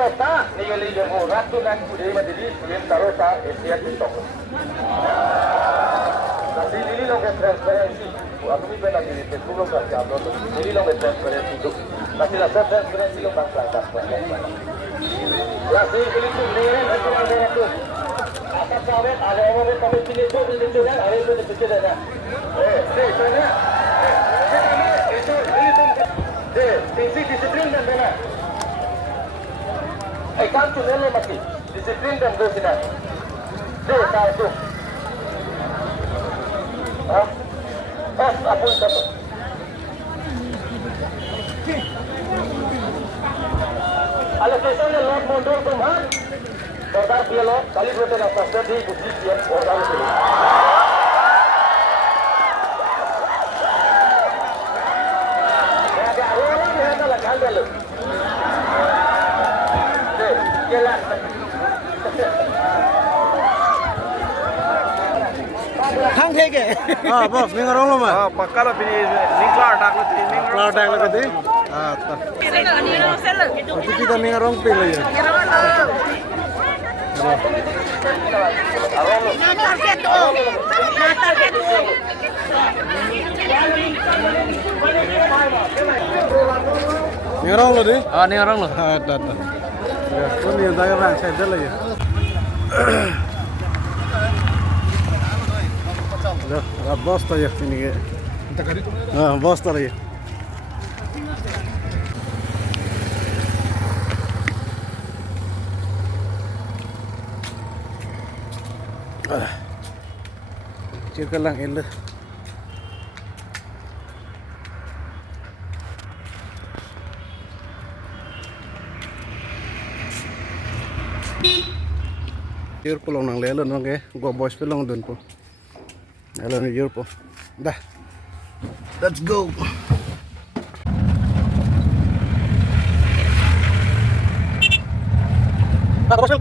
tota nigali yang ratu dan budaya mandiri yang tarota esiat itu. Nasi ini lo que transparency. Aku ni pernah jadi sebelum kerja lo ini lo que transparency itu. Nasi la transparency lo bangsa tak pernah. Nasi ini tu ni itu ada tu. Apa sahaja ada orang kami pilih tu kan ada tu di situ ada. Sana. Itu disiplin dan benar. Ikan tu nelo mati. Disiplin dan benar. Tahu tu. Apa itu? Alas kita ni lot mundur tuhan. Sordar pialo kali dua telah pasal di bukti yang orang itu. Ada orang yang ada lah kalau. Jelas. Hang thế kì. Boss, mình ngarong lo mà. Pakka lo pini niklar tak lo pini. Kelar tag lagi tu. Ta. Tapi kita mình ngarong pilih ya. Ngarong lo di? Ni orang lo. Ta. Ya, kau ni dah orang saya dah lagi. Dah, boss tu ya ini ke. Boss tu lagi. Cakap lang elok. Jur pulang nang lelo nang ke, gua boys pulang dun po. Lelo ni jur po. Dah. Let's go. Pak bos.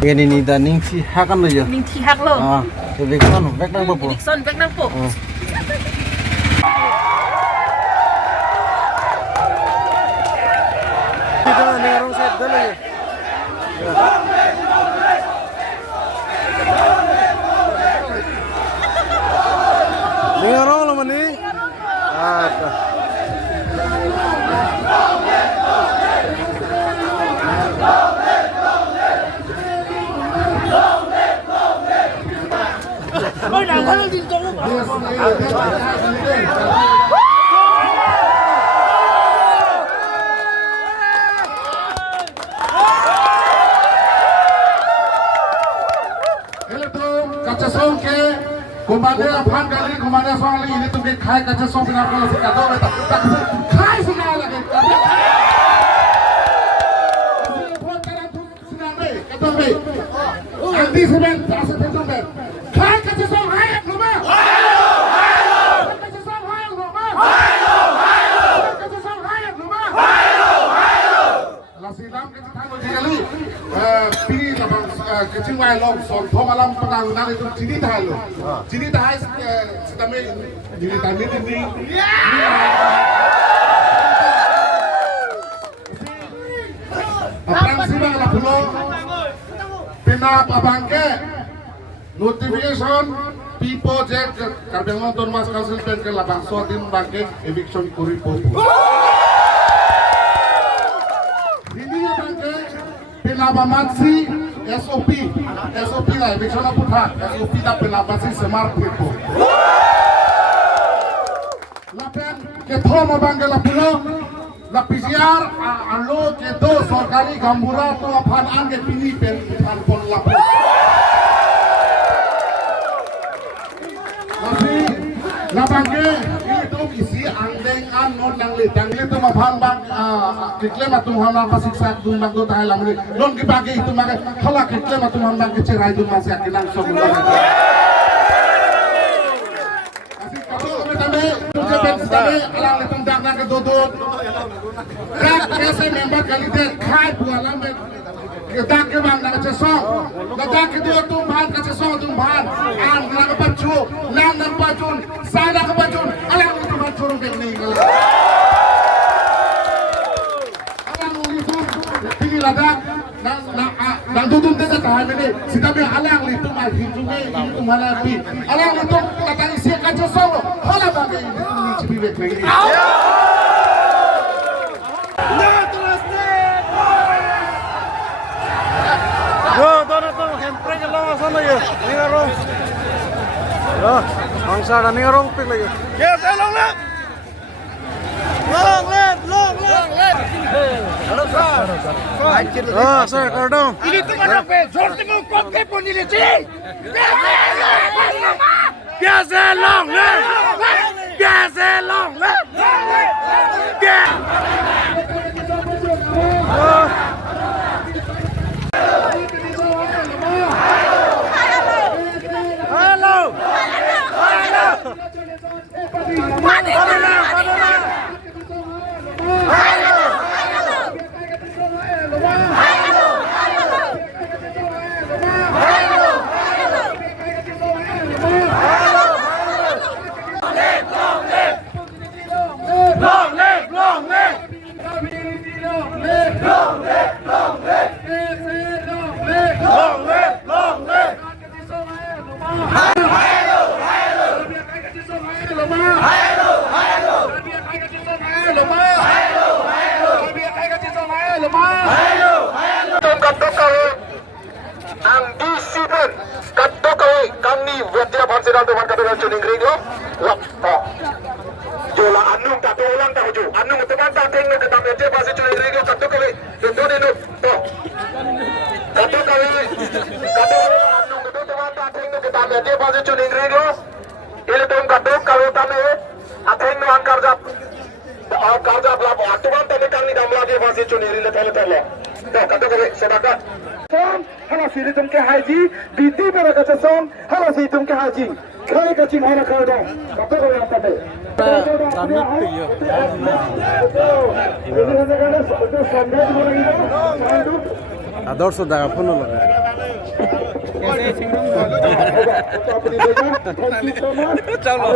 Ini dah ning si hakan lo ya. Ning thi hak lo. Vikson, vek nang po. Dixon bek nang po. Kita ni orang set dah lagi. Ni orang lo mani. Ôi nào có gì cho nó. Kaca song ke kumande aphan kali kumande soal ini tuh ke khai kaca song benar kalau suka tahu betul khai suka lagi telepon cara tuh sudah be kata be anti seben terasa tentu be khai kaca song hai belum kaca song hai belum kaca song hai belum lasilam kita tahu kali pilih labang kecil wae long son thomalam penang nang itu jadi tahal lo jadi tahal sedame jadi tahal ini apang sibang la pulo pinap abangke notification people check karbeng nonton mas council pen ke labang so din bangke eviction kuripo ini abangke pinabamatsi SOP lah, eviction apa tak? SOP dah penabasi smart people. Lapen ketua mabangga lapulo, lapiziar alo kedo sorkari gambura to apan angge pini pen pon lapu. Lapi labangge itu isi andeng an non nangli tu mapan bang kiklem atum hamang pasiksa tum bang do tahai lamri non ki bagi itu maka khala kiklem atum hamang kecerai tu masih akinang sobulan asik kabu tambe tuje ben sade alang letung dak nak dodot rak kese member kalite khai bualam ben dak ke bang nak cesong dak ke dua tum bhan ka cesong tum bhan an nak baju, nang baju, sana ke baju, alang itu baju begini. Alang itu tinggi ladak, nang tutun tenda tahan ini. Sitabi alang itu masih juga itu mana pi. Alang itu kata isi kaca solo, hola bagai itu cipi begini. Yo, doon to, handbrake lang ako sana yun. Ni arong. Yo, ang sada ni arong pig lagi. Yes, long left. Long left, long left. Hello sir. Ah, sir, car down. Ini tu mana pe? Sorti mo kopi pun ini sih. Yes, long left. Yes, long left. Yes. Hello. Long live, long live. Long live, long live. Ang disipin kadto kaway kami wadya pansiran tuman katulan chuning ringo lakto jola anung tato ulang tahu ju anung tuman tateng no kita meje pasi chuning ringo kadto kaway tentu dinu to kadto kaway kadto anung itu tuman tateng no kita meje pasi chuning ringo ile tum kadto kaway tame ateng no an karja labo atuman tane kami damla dia pasi chuning ringo tele tele to kadto kaway sedaka Halo sini tum ke haji, binti para kaca som, halo sini tum ke haji. Kali kacing hana kau dong, kata kau yang tadi. Ador so daga puno laga. Chalo.